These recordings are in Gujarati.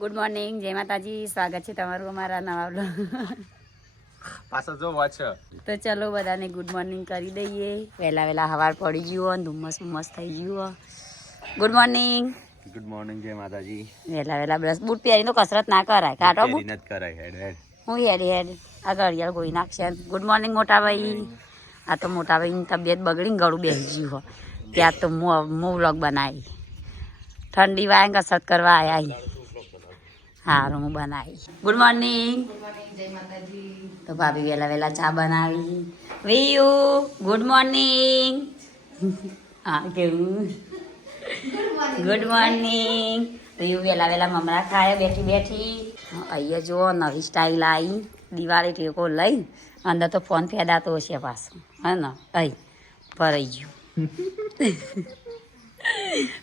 ગુડ મોર્નિંગ, જય માતાજી. સ્વાગત છે તમારું અમારા નવા બ્લોગ. પાછો જો વાચ તો ચલો બધાને ગુડ મોર્નિંગ કરી દઈએ. વહેલા હવાર પડી ગયું, ધુમ્મસ થઈ ગયું. Good morning. ગુડ મોર્નિંગ, જય માતાજી. વહેલા બ્રશ બૂટ પહેરીને કસરત ના કરાય, કાઢો બૂટ નથી કરાય. હેડ હું હેડ આ ઘડિયાળ કોઈ નાખશે. ગુડ મોર્નિંગ મોટા ભાઈ. આ તો મોટા ભાઈની તબિયત બગડીને ગળું બેસી ગયું. ત્યાં તો હું વ્લોગ બનાવી. ઠંડી વાય કસરત કરવા આવ્યા. હારું હું બનાવી. Good morning. તો ભાભી વહેલા ચા બનાવી. View good morning. હા કેવું ગુડ મોર્નિંગ. વિયુ વહેલા મમરા ખાય બેઠી. અહીંયા જુઓ નવી સ્ટાઇલ આવી. દિવાળી ટેકો લઈ અંદર તો ફોન ફેદાતો હશે પાછો. હે ને અહીં ભરાઈ ગયું.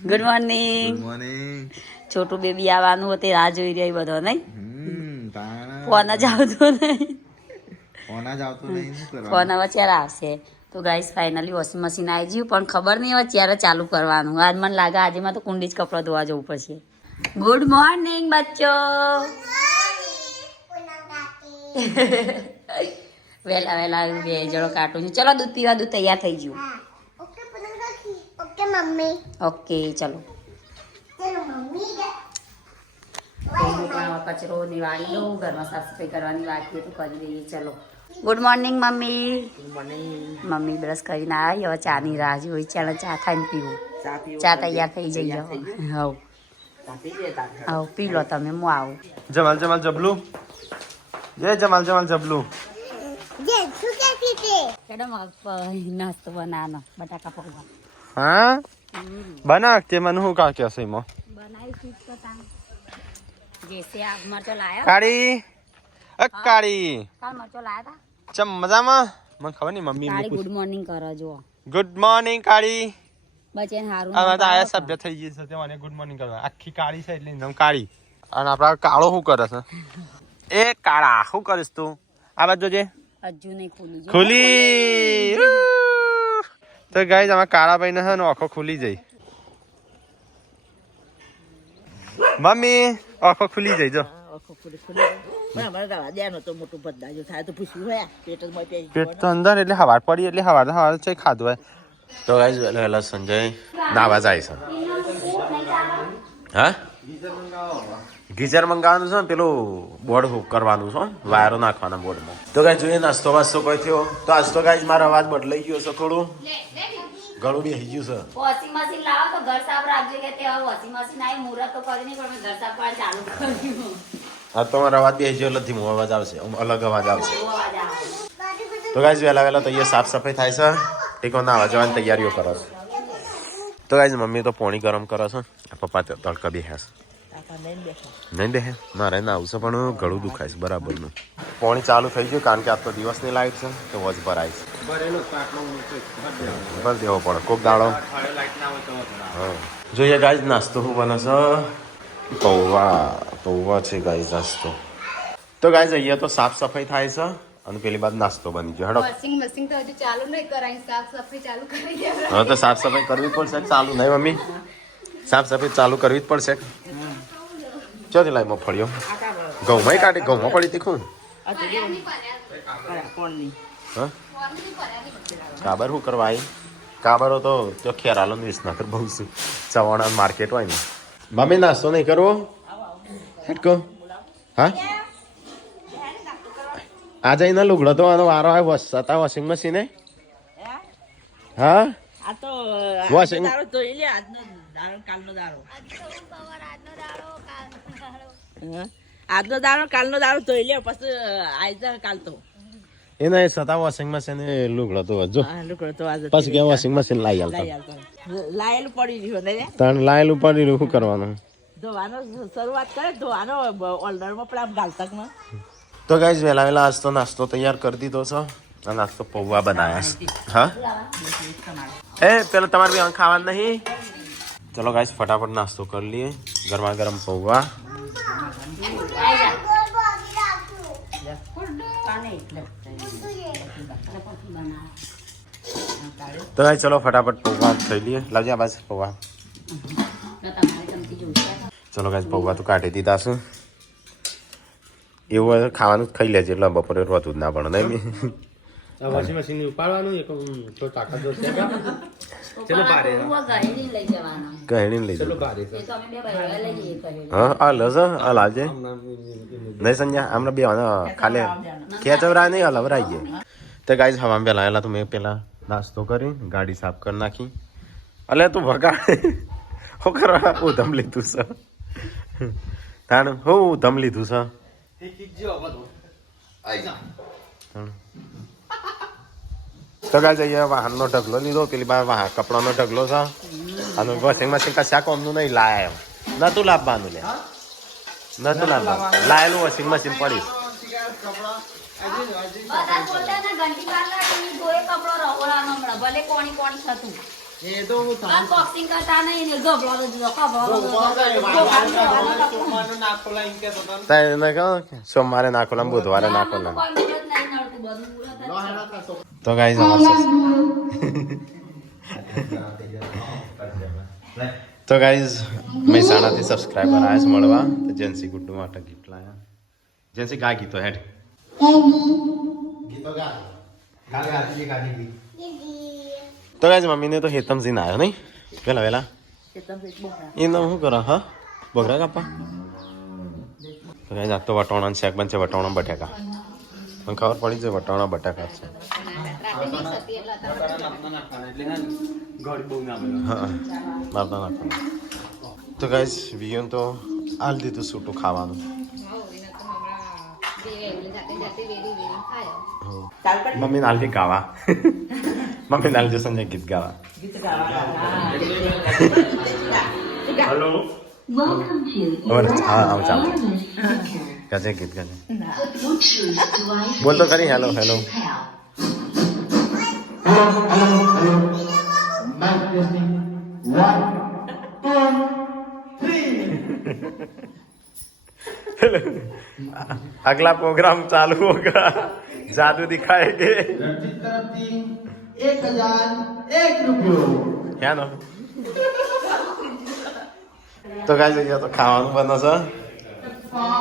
Good morning. છોટું બેબી આવવાનું હતું, રાહ જોઈ રહી બધો નહીં. ફોન જ આવતો નહીં. ફોન હવે ક્યારે આવશે? તો ગાઈસ ફાઇનલી વોશિંગ મશીન આવી ગયું, પણ ખબર નહીં હવે ક્યારે ચાલુ કરવાનું. આજ મને લાગે આજે માં તો કુંડી જ કપડાં ધોવા જવું પડશે. ગુડ મોર્નિંગ બચ્ચો. વહેલા બે જણો કાઢું છું. ચલો દૂધ પીવા, દૂધ તૈયાર થઈ ગયું. ઓકે ચલો. કચરો નિવાળી દઉં, ઘરમાં સાફ સફાઈ કરવાની બાકી તો કરી દઈએ. ચલો good morning mummy. Mummy brush કરીને આવી, હવે ચાની રાહ જોઈ. ચાલો ચા ખાઈને પીવું. ચા તૈયાર થઈ જઈએ. હવ પી લો તમે, હું આવું. જમાલ જબલું. જય જમાલ જબલું. નાસ્તો બનાવવાનો બટાકા પકવા. હા બના કે મને હું કા કે સઈમાં બનાવી જેસે આ મરચો લાયા. કાળી કાળી કાલ મરચો લાયા હતા. ચમ મજામાં? મને ખબર નહીં મમ્મી કાળી ગુડ મોર્નિંગ કરો જો. ગુડ મોર્નિંગ કાળી. બચેન હારું આ તો આયા સભ્ય થઈ ગઈ છે, તે મને ગુડ મોર્નિંગ કરવા. આખી કાળી છે એટલે નામ કાળી. અને આપડા કાળો શું કરે છે? એ કાળા શું કરીશ તું? આ બાજુ જોજે. હજુ નહીં ખુલી. ખુલી તો ગાઈસ આમાં કાળા ભાઈ ને છે ને આંખો ખુલી જાય. મમ્મી આંખો ખુલી જાય જો. પેટ તો અંદર એટલે હવાર પડી એટલે હવાર છે ખાધું હોય. તો ગાઈસ વહેલા સંજય નાવા જાય છે. હા ગીઝર મંગાવવાનું છે ને, પેલું બોર્ડ હુક કરવાનું છે, વાયરો નાખવાના બોર્ડમાં. તો ગાઈસ જોઈએ નાસ્તો વાસ્તો કોઈ થયો તો આજ તો ગાઈસ મારો અવાજ બદલાઈ ગયો છે થોડું. ગળું બી થઈ ગયું છે. વોશિંગ મશીન લાવો તો ઘર સાફ રાખજો કે તે વોશિંગ મશીન આવી મુહૂર્ત તો કરી નહીં, પણ મેં ઘર સાફ કરવા ચાલુ કર્યું. આ તો મારો અવાજ બી ગયો એટલે ધીમો અવાજ આવશે, અલગ અવાજ આવશે. તો ગાઈસ વહેલા તો અહીંયા સાફ સફાઈ થાય છે, ટેકો નાવા જવાની તૈયારીઓ કરે છે. તો ગાઈસ મમ્મી તો પાણી ગરમ કરે છે, પપ્પા તડકા બેસે છે. નહીં બેહે મારે ના આવશે, પણ ગળું દુખાય છે બરાબરનું. પાણી ચાલુ થઈ ગયું કારણ કે આજ તો દિવસની લાઈટ છે તો વજ ભરાય છે. ભર દેવો પડે કોક દાડો. હા જોઈએ ગાઈસ નાસ્તો શું બને છે? પૌવા છે ગાઈસ નાસ્તો. તો ગાઈસ અહીંયા તો સાફ સફાઈ થાય છે અને પેલી બાદ નાસ્તો બની ગયો. હેડો વોશિંગ મશીન તો હજુ ચાલુ નહીં કરાય, સાફ સફાઈ ચાલુ કરી દેવા. હા તો સાફ સફાઈ કરવી જ પડશે. ચાલુ નહીં મમ્મી, સાફ સફાઈ ચાલુ કરવી જ પડશે. ચોથી લાઈ મફળીઓ ઘઉંમાં કાઢી, ઘઉંમાં પડી તીખું. હા કાબર શું કરવા આવી? કાબરો તો ખેરાલો વિસનગર બહુ શું ચવાણા માર્કેટ હોય ને. મમ્મી નાસ્તો નહીં કરવો? હેટકો હા આજે એના લુગડો તો આનો વારો આવ્યો હતા વોશિંગ મશીને. હા વોશિંગ આજનો દાડો કાલનો દાડો ધોઈ લે પછી આઈ કાલ તો એના એ સતા વોશિંગ મશીન લુગડો તો જો પછી કે વોશિંગ મશીન લાવી આવતા લાયેલું પડી રહ્યો ને તણ લાયેલું પડી રહ્યું. શું કરવાનું? ધોવાનો શરૂઆત કરે, ધોવાનો ઓલ્ડરમાં પણ આમ ગાલતક માં. તો ગાઈસ વહેલા આજ તો નાસ્તો તૈયાર કરી દીધો છે અને નાસ્તો પૌવા બનાવ્યા છે. હા એ પેલો તમારે બી ખાવાનું નહીં? ચલો ગાઈસ ફટાફટ નાસ્તો કરી લઈએ. ગરમા ગરમ પૌવા. તો ગાઈસ ચલો ફટાફટ પૌવા ખાઈ લઈએ. લાવજે આ બાજુ પૌવા. ચલો ગાઈસ પૌવા તો કાઢી દીધા છે એવું હોય ખાવાનું જ ખાઈ લેજે એટલે બપોરે રોતું જ ના પડે નહીં વોશિંગ મશીન ઉપાડવાનું એક તો તાકાત દો છે ચલો બારે ગહેણી લઈ જવાના કહેણી લઈ ચલો જાઓ બારે એ તો અમે બે ભાઈઓ લઈએ કરીએ. હા આ લસ આ લાવજે નહીં સંજ્યા આમને બે ખાલી ખેંચવરા નહીં હલવરાઈ ગયા તો ગાઈસ હવા પહેલા આવેલા તો મેં પેલા નાસ્તો કરી ગાડી સાફ કરી નાખી અલે તું ભગાડે હો કરવા ઉધમ લીધું છે તાણ હું ઉધમ લીધું છે તો ગાઈસ અહીંયા વાહનનો ઢગલો લીધો પેલી બાર વાહન કપડાનો ઢગલો છે અને વોશિંગ મશીન કશા કોમનું નહીં લાયા નતું લાવવાનું લે નતું લાવવાનું લાયેલું વોશિંગ મશીન પડીશ બધા બોલતા ને ઘંટી વાર લાગી ધોએ કપડો રહોડાનો હમણાં ભલે કોણી કોણી થતું એ તો હું અનબોક્સિંગ કરતા નહીં ને ગભલો દીધો એને કહો સોમવારે નાખો લામ બુધવારે નાખો લામ તો ગાઈસ તો ગાઈસ મહેસાણાથી સબસ્ક્રાઈબર આયા છે મળવા તો જેન્સી ગુડ્ડુ માટે ગિફ્ટ લાયા જેન્સી ગા ગીતો હેડ તો ગાઈસ મમ્મીને તો હેતમ સીન આવ્યો નહીં પેલા વેલા એનો શું કરો હા બગડા કાપા તો ગાઈસ આ તો વટાણા શાક બનશે વટાણા બટાકા મને ખબર પડી છે વટાણા બટાકા છે હા મારતા નાખવાનું તો ગાઈસ વિયન તો હાલ દીધું સૂટું ખાવાનું મમ્મી નાલથી ગાવા મમ્મી નાલ જો સંજય ગીત ગાવા હેલો હા આવ ચાલો ગાજે ગીત ગાજે બોલ તો કરી હેલો હેલો अगला प्रोग्राम चालू होगा जादू दिखाएंगे 1001 રૂપિયો क्या ना तो गाइस ये तो खाવાનું બનો છે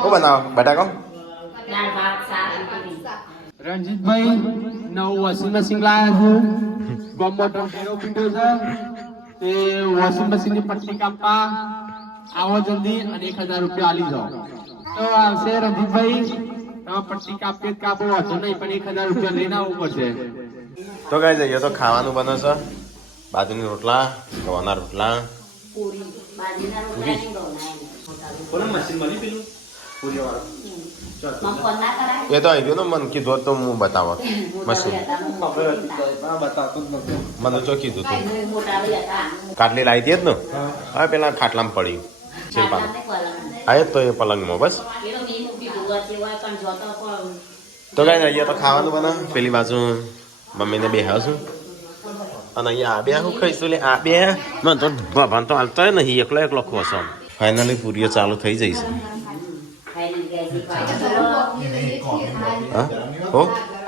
ઓ બનાવો બટાકો દાળ ભાત શાક રણજીતભાઈ નવું વોશિંગ મશીન લાયા છે ગોમોટર હીરો પીડ્યો છે તે વોશિંગ મશીન ની પટ્ટી કાપવા આવો જલ્દી અને 1000 રૂપિયા આલી જાઓ તો આવશે રણજીતભાઈ તમે પટ્ટી કાપીએ કાપો વાંધો નહીં પણ 1000 રૂપિયા લઈને આવવું પડશે તો ગાઈસ ये तो ખાવાનું બનો છે બાજરીના રોટલા ગવાના રોટલા પૂરી બાજરીના રોટલા નહીં ગવના કોણ મશીન મળી પેલું પૂરી વાળો મમ ફોન ના કરાય એ તો આવી ગયો ને મન કીધું તો હું બતાવો મશીન મને તો કીધું તું મોટા ભાઈ હતા કાટલી લાવી દે જ ને હા પેલા ખાટલામાં પડ્યું શિલ્પા હા એ તો એ પલંગમાં બસ એ તો મેં મૂકી દુવા જેવા પણ જોતો પણ તો ગાઈસ અહીંયા તો ખાવાનું બને પેલી બાજુ મમ્મીને બેહાશું અને અહીંયા આ બે હું ખાઈશું લે આ બે મને તો ભગવાન તો હાલતો નહીં એકલો એકલો ખોસો ફાઇનલી પૂરીઓ ચાલુ થઈ જઈશ ફાઇનલી ગાઈસ હા હો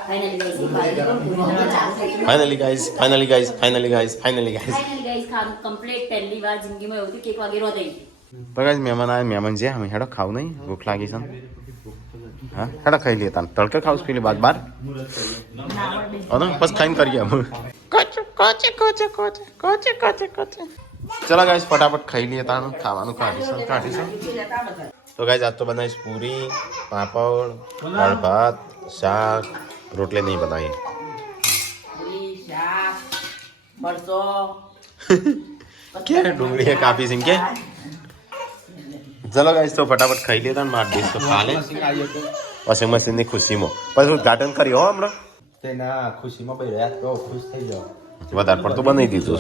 finally guys finally guys finally guys finally guys finally guys finally guys ખાવાનું કમ્પ્લીટ પહેલી વાર જિંદગીમાં એવું થયું કે એક વાગે રોત આવી તો ગાઈસ મહેમાન આવે મહેમાન જે અમે હેડો ખાવ નહીં ભૂખ લાગી છે હા હેડો ખાઈ લઈએ તાન તડકે ખાવ પેલી બાદ બાર અને બસ ખાઈને કરીએ અમે ચલો ગાઈસ ફટાફટ ખાઈ લઈએ તાન ખાવાનું કાઢીશું તો ગાઈસ આજ તો બનાવીશ પૂરી પાપડ દાળ ભાત શાક રોટલી નહીં બનાવી પૂરી શાક મરચો કે ડુંગળી કાપી સિંહ કે ચલો ગાઈસ તો ફટાફટ ખાઈ લેતા ને માર દઈશ તો કાલે વોશિંગ મશીન ની ખુશીમાં પછી ઉદઘાટન કરી હો હમણાં તેના ખુશીમાં ભાઈ રહ્યા તો ખુશ થઈ જાઓ વધારે પડતું બનાવી દીધું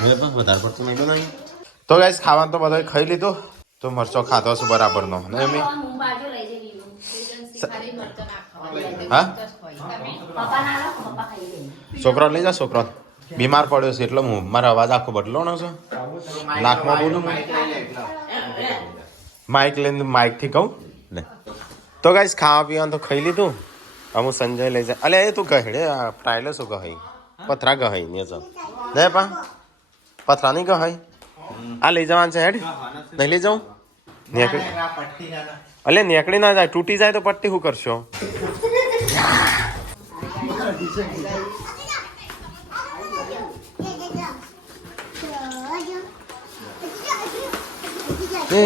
છે વધારે પડતું નહીં બનાવી તો ગાઈસ ખાવાનું તો બધા ખાઈ લીધું તો મરચો ખાધો છે બરાબરનો ને અમે હું બાજુ લઈ જઈ હા પપ્પા ના લો પપ્પા ખાઈ લે છોકરો લઈ જા છોકરો બીમાર પડ્યો છે એટલે હું મારો અવાજ આખો બદલો છે નાકમાં બોલું માઇક લઈને માઇક થી કહું લે તો ગાઈસ ખાવા પીવાનું તો ખાઈ લીધું અમુક સંજય લઈ જાય અલે એ તું ગહેડે ટ્રાયલે શું ગહાઈ પથરા ગહાઈ ને ચાલ દે પા પથરા નહીં ગહાઈ આ લઈ જવાનું છે હેડ નહીં લઈ જાઉં નીકળી અલે નીકળી ના જાય, તૂટી જાય તો પટ્ટી શું કરશો? એ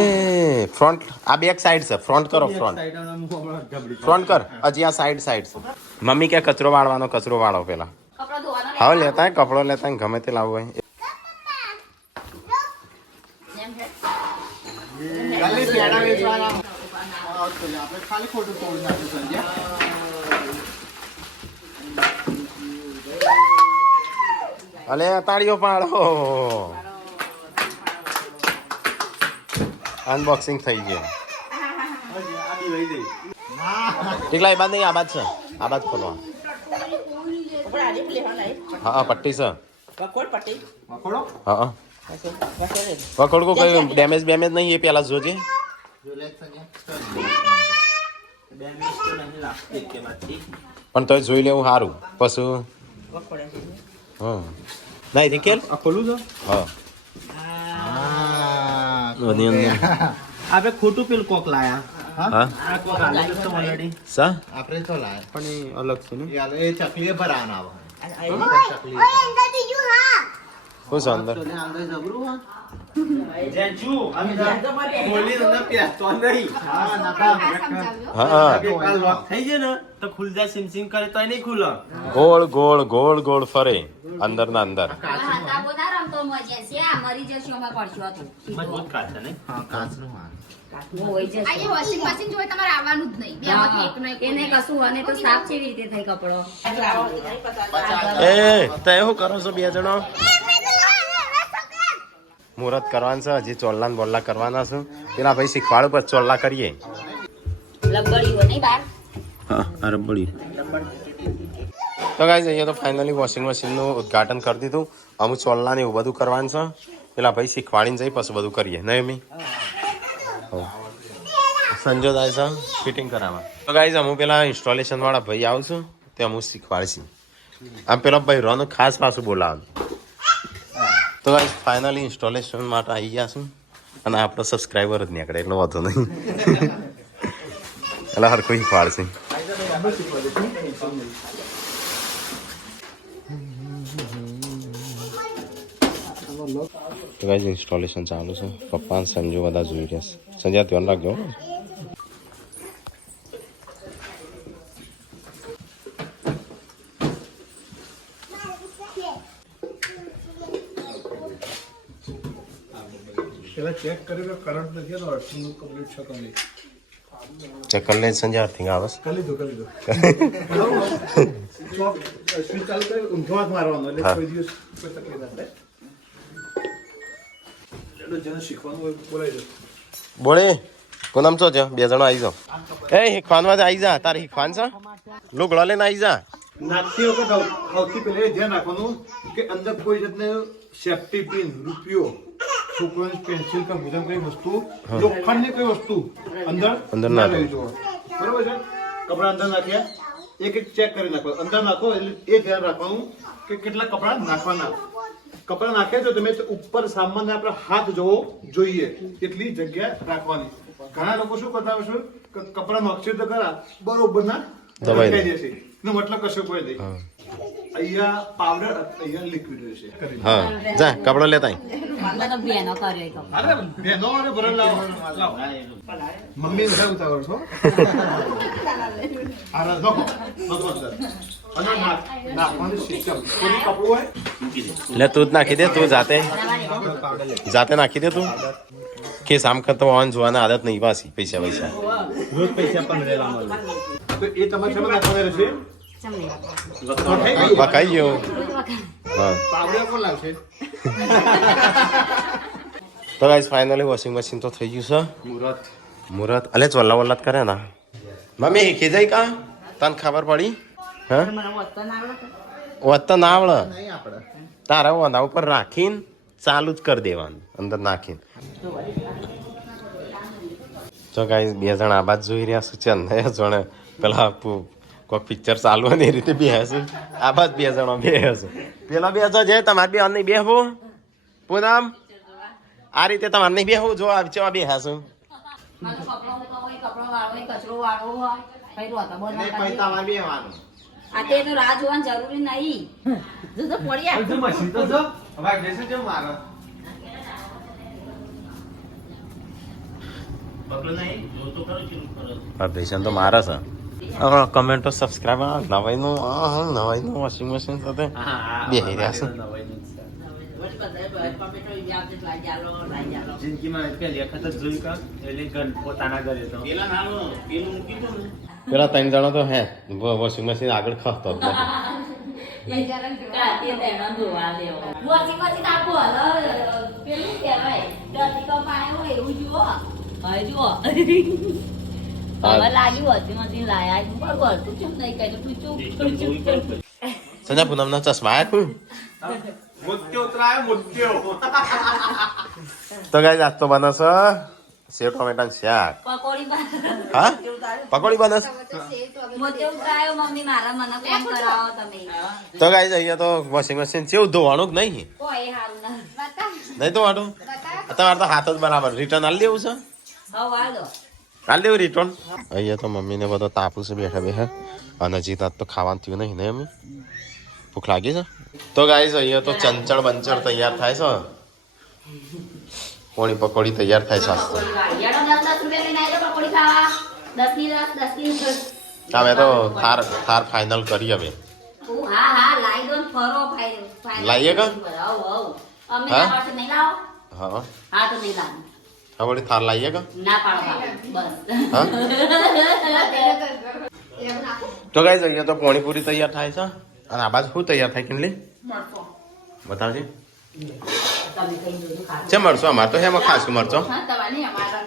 ફ્રન્ટ આ બેક સાઈડ છે, ફ્રન્ટ કરો, ફ્રન્ટ કર. હજી આ સાઈડ છે. મમ્મી કે કચરો વાળવાનો, કચરો વાળો પેલા. કપડો ધોવાનો હવે લેતા હોય કપડો લેતા હોય, ગમે તે લાવવું હોય. એમ છે. અલે તાળીઓ પાડો. અનબોક્સિંગ થઈ ગયું. ટીકલા એ બાદ નહીં, આ બાદ છે, આ બાદ ખોલવા. આપણે આજે લેવા નહીં હા પટ્ટી છે. કકોડ પટ્ટી હા પકડ કો કઈ ડેમેજ બેમેજ નહીં, એ પેલા જોજે. પણ તોય જોઈ લેવું સારું પછી. હા નહીં રિકેલ ખોલું છો હા આપણે ખોટું પેલું કોક લાયા હા આ કોક આલેલું તો ઓલરેડી સા આપણે તો લાય પણ એ અલગ છે ને યાર એ ચકલી ભરાના આવે ચકલી શું છે અંદર? અંદર જબરું હા જેજુ અમે બોલી ને પેસ્તો નહીં હા નકા સમજાવ્યો હા આ લોક થઈ જાય ને તો ખુલ જાય સિમ સિમ કરે તો નહીં ખુલે ગોળ ગોળ ગોળ ગોળ ફરે અંદર ના અંદર. હતા બધા રમતો મજા છે. આ મરી જશે અમે પડશું હતું. મજબૂત કાચ છે ને હા કાચનું હા હું હોય જશે. આ વોશિંગ મશીન જોઈ તમારે આવવાનું જ નહીં. બેમાંથી એકનો એક એને કશું અને તો સાફ કેવી રીતે થાય કપડો? એ તો એવું કરો છો બે જણો? મુહૂર્ત કરવાનું છે, હજી ચોલ્લા ને બોલ્લા કરવાના છે. પેલા ભાઈ શીખવાડું પર ચોલ્લા કરીએ. લબડી હોય નહીં બહાર. હા રબડી. તો ગાઈઝ અહીંયા તો ફાઇનલી વોશિંગ મશીનનું ઉદ્ઘાટન કરી દીધું. અમુક ચોલ્લા ને એવું બધું કરવાનું છે. પેલા ભાઈ શીખવાડીને જઈ પછી બધું કરીએ નહીં અમી? સંજો જાય છે ફિટિંગ કરાવવા. તો ગાઈઝ અમુક પેલા ઇન્સ્ટોલેશન વાળા ભાઈ આવશું તે અમુક શીખવાડશું. આમ પેલા ભાઈ રોનું ખાસ પાછું બોલાવવાનું. તો ગાઈઝ ફાઇનલી ઇન્સ્ટોલેશન માટે આવી ગયા છું અને આપણો સબસ્ક્રાઈબર જ નીકળે એટલો વાંધો નહીં. એટલે હરખું શીખવાડશે. તો ગાઈઝ ઇન્સ્ટોલેશન ચાલુ છે. પપ્પા અને સંજુ બધા જોઈ રહ્યા છે. સંજય ધ્યાન રાખજો. ચેક કર્યું કે કરંટ નથી તો અર્થિંગ કમ્પ્લીટ છે કે નહીં ચેક કરી લે સંજય અર્થિંગ આવે છે. કરી લીધું સ્વિચ ચાલુ કરી ઊંધો હાથ મારવાનો એટલે કોઈ દિવસ કોઈ તકલીફ ના થાય એટલે જેને શીખવાનું હોય બોલાવી દો બોલે કોણ નામ છો છે? બે જણો આવી જાઓ. એ શીખવાનું આવી જા. તારે શીખવાન છે? લુગડો લઈને આવી જા. નાખતી વખત સૌથી પહેલા એ ધ્યાન રાખવાનું કે અંદર કોઈ જાતને સેફ્ટી પિન રૂપિયો છોકરાની પેન્સિલ કે ભોજન કઈ વસ્તુ લોખંડની કોઈ વસ્તુ અંદર ના લઈ જવો બરોબર છે. કપડા અંદર નાખ્યા એક એક ચેક કરી નાખો અંદર નાખો એટલે એ ધ્યાન રાખવાનું કે કેટલા કપડા નાખવાના. કપડા નાખ્યા તો તમે ઉપર સામાન્ય આપણે હાથ જોવો જોઈએ એટલી જગ્યા રાખવાની. ઘણા લોકો શું કરતા હોય છે કે કપડા નાખશે તો ખરા બરોબર ના દબાઈ દે. જશે નો મતલબ કશું કોઈ નહીં. અહીંયા પાવડર અહીંયા લિક્વિડ રહેશે હા જા કપડો લેતા મને તો બેનો કર્યો એ કપડો. અરે બેનો અરે ભરણ લાવો મમ્મી ને ઉતાવળ છો આરા નખો અને નાખવાનું સિસ્ટમ કોઈ કપડું હોય લે તું જ નાખી દે. તું જાતે નાખી દે તું. કે સામ કરતો ઓન જોવાના આદત નહીં પાછી. પૈસા પૈસા રોજ પૈસા પણ રેલા મળે તો એ તમારે શેમાં નાખવાનું રહેશે ચમની બકાઈ ગયો. હા પાવડર કોણ લાવશે તો ગાઈસ ફાઇનલી વોશિંગ મશીન તો થઈ ગયું છે. મુહૂર્ત અલે ચોલ્લા વલ્લા કરે ના મમ્મી શીખી જાય કા? તને ખબર પડી? હા વધતા ના આવડે. નહીં આપણે તારા ઓના ઉપર રાખીને ચાલુ જ કરી દેવાનું અંદર નાખીને. તો ગાઈસ બે જણ આ બાદ જોઈ રહ્યા છે. ચંદ જોણે પેલા કોઈક પિક્ચર ચાલુ હોય ને એ રીતે બે હશે. આ બાદ બે જણો બે હશે. પેલા બે જો છે તમારે બે નહીં બેહવું પૂનમ આ રીતે તમારે નહીં બેહવું જો આ ચેવા બે હશું. મારો કપડો મૂકો હોય, કપડો વાળવો હોય, કચરો વાળવો હોય, કઈ રોતા બોલ અને પછી તમારે બી આવવાનું. આ તે તો રાહ જોવાની જરૂરી નહીં. જો તો પડ્યા હજુ મશીન તો જો હવે બેસે જો મારો પગલું નહીં જો તો ખરો ચીલું કરો. વાઇબ્રેશન તો મારે છે. કમેન્ટ સબસ્ક્રાઈબ નવાઈનું વોશિંગ મશીન સાથે બેહી રહ્યા છે. જિંદગીમાં પહેલી વખત જ જોયું કા એટલે ઘર પોતાના ઘરે તો પેલા નાનો પેલું મૂકી દો ને. પેલા 3 જણા તો હે વોશિંગ મશીન આગળ ખસતો જ નથી. વોશિંગ મશીન આપો પેલું કહેવાય દર્દી કપાયો હોય એવું જુઓ. હવે જુઓ હવે લાગ્યું વોશિંગ મશીન લાયા બરોબર તું ચમ નહીં કહી તું ચૂપ. સંજા પૂનમના ચશ્મા આયા તું. મુત્યો ઉતરાયો મુત્યો. તો ગાઈસ આજ તો બનશે સેવ ટોમેટાનું શાક. પકોડી હા પકોડી બનશે. મોતે ઉતરાયો મમ્મી મારા મને ફોન કરાવો તમે. તો ગાઈસ અહીંયા તો વોશિંગ મશીન છે ધોવાનું જ નહીં. કોઈ હારું ના નહીં ધોવાનું તમારે તો હાથ જ બરાબર રિટર્ન આલી દેવું છે. હવે વાળો આલી દેવું રિટર્ન. અહીંયા તો મમ્મીને બધો તાપું છે બેઠા બેઠા અને હજી તાત તો ખાવાનું થયું નહીં ને એમ ભૂખ લાગી છે. તો ગાઈસ અહીંયા તો ચંચળ બંચળ તૈયાર થાય છે. પોણી પકોડી તૈયાર થાય છે. પકોડી વાળી યાડો 10 રૂપિયા લઈને આવી પકોડી ખાવા 10 ની 10 અમે તો થાર ફાઇનલ કરી હવે. હા હા લાઈ દો ને ફરો ફાઈ લાઈએ કા? અમે હા? ના પાડશે નહીં લાવો હા હા તો નહીં લાવો હવે વળી થાર લાવીએ કા? ના પાડો બસ હા તો ગાઈસ અહીંયા તો પોણીપુરી તૈયાર થાય છે અને આ બાજુ શું તૈયાર થાય કિનલી બતાવજે. તમે કઈ જોજો ખાજો છે મરચો અમારે તો હેમાં ખાસું મરચો. હા તમારી અમારા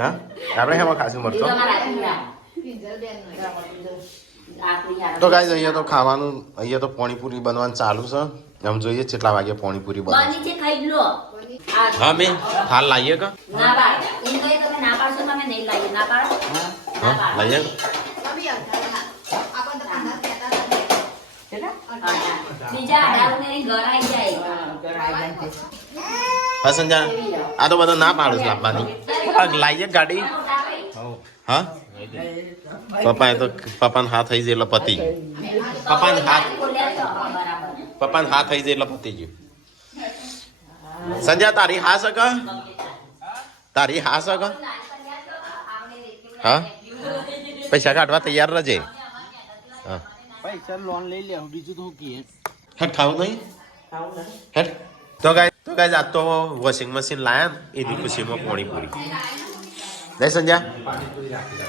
હા આપણે હેમાં ખાસું મરચો. તો ગાઈસ અહીંયા તો ખાવાનું અહીંયા તો પાણીપુરી બનવાનું ચાલુ છે. આમ જોઈએ કેટલા વાગે પાણીપુરી બને. બની છે ખાઈ લો હા મેં થાર લાવીએ કા? ના પાડ એમ કહી તમે ના પાડશો તમે નહીં લાવીએ ના પાડો ના હા પાડો લાવીએ. બીજા દારૂ મેરી ઘર આવી જાય હા સંજા આ તો બધો ના પાડું લાવવાની. લાવીએ ગાડી. હા પપ્પાને હાથ થઈ જાય એટલે પતી ગયું. પપ્પાને હાથ થઈ જાય એટલે પતી ગયું. સંજય તારી હા સક તારી હા સક હા પૈસા કાઢવા તૈયાર રહેજે. હા પૈસા લોન લઈ લે બીજું તો કે હેઠ ખાવું નહીં હેઠ. તો ગાઈસ આજ તો વોશિંગ મશીન લાયા ને એની ખુશીમાં પાણીપુરી. નહીં સંજય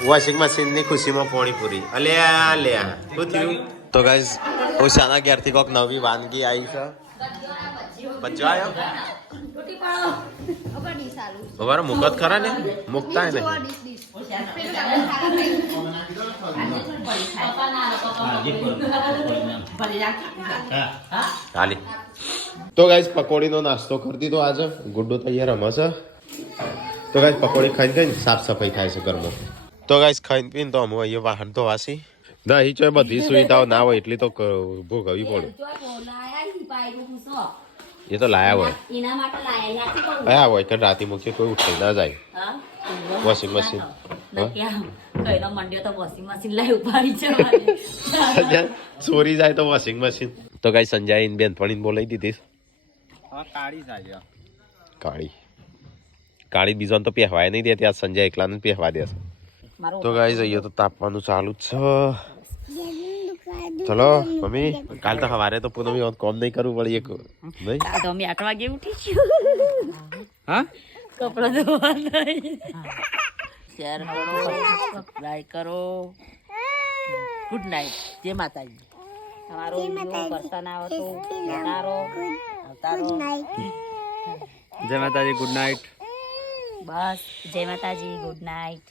વોશિંગ મશીનની ખુશીમાં પાણીપુરી અલ્યા અલ્યા શું થયું. તો ગાઈસ ઉષાના ઘેરથી કોઈક નવી વાનગી આવી છે. બચ્ચો આવ્યો બરાબર મુકત ખરા ને મુકતા નહીં. હાલી તો ગાઈસ પકોડીનો નાસ્તો કરી દીધો આજે. ગુડ્ડો તૈયાર હમશે. તો ગાઈસ પકોડી ખાઈને ખાઈને સાફ સફાઈ થાય છે ઘરમાં. તો ગાઈસ ખાઈને પીને તો અમે અહીંયા વાહન તો વાસી નહીં ચોય બધી સુવિધાઓ ના હોય એટલી તો ભોગવવી પડે. એ તો લાયા હોય એના માટે લાયા આયા હોય તો રાતે મૂકીએ કોઈ ઉઠાઈ ના જાય. વોશિંગ મશીન કઈનો મંડ્યો તો વોશિંગ મશીન લઈ ઉપાડી છે ચોરી જાય તો વોશિંગ મશીન. તો ગાઈસ સંજય બેન પણ બોલાવી દીધી. કાળી થાય કાળી કાળી બીજાને તો પહેવાય નહીં દેતી. આ સંજય એકલાને પહેવા દેશે. તો ગાઈસ અહીંયા તો તાપવાનું ચાલુ જ છે. ચલો મમ્મી કાલ તો સવારે તો પૂનમ કોમ નહીં કરવું પડે એક નહીં. તો અમે 8 વાગે ઉઠી છું. હા કપડા ધોવા નહીં. શેર કરો સબસ્ક્રાઇબ કરો. Good night. જય માતાજી. તમારો વિડિયો પસંદ આવે તો બનારો અવતારો. જય માતાજી ગુડ નાઇટ. બસ જય માતાજી ગુડ નાઇટ.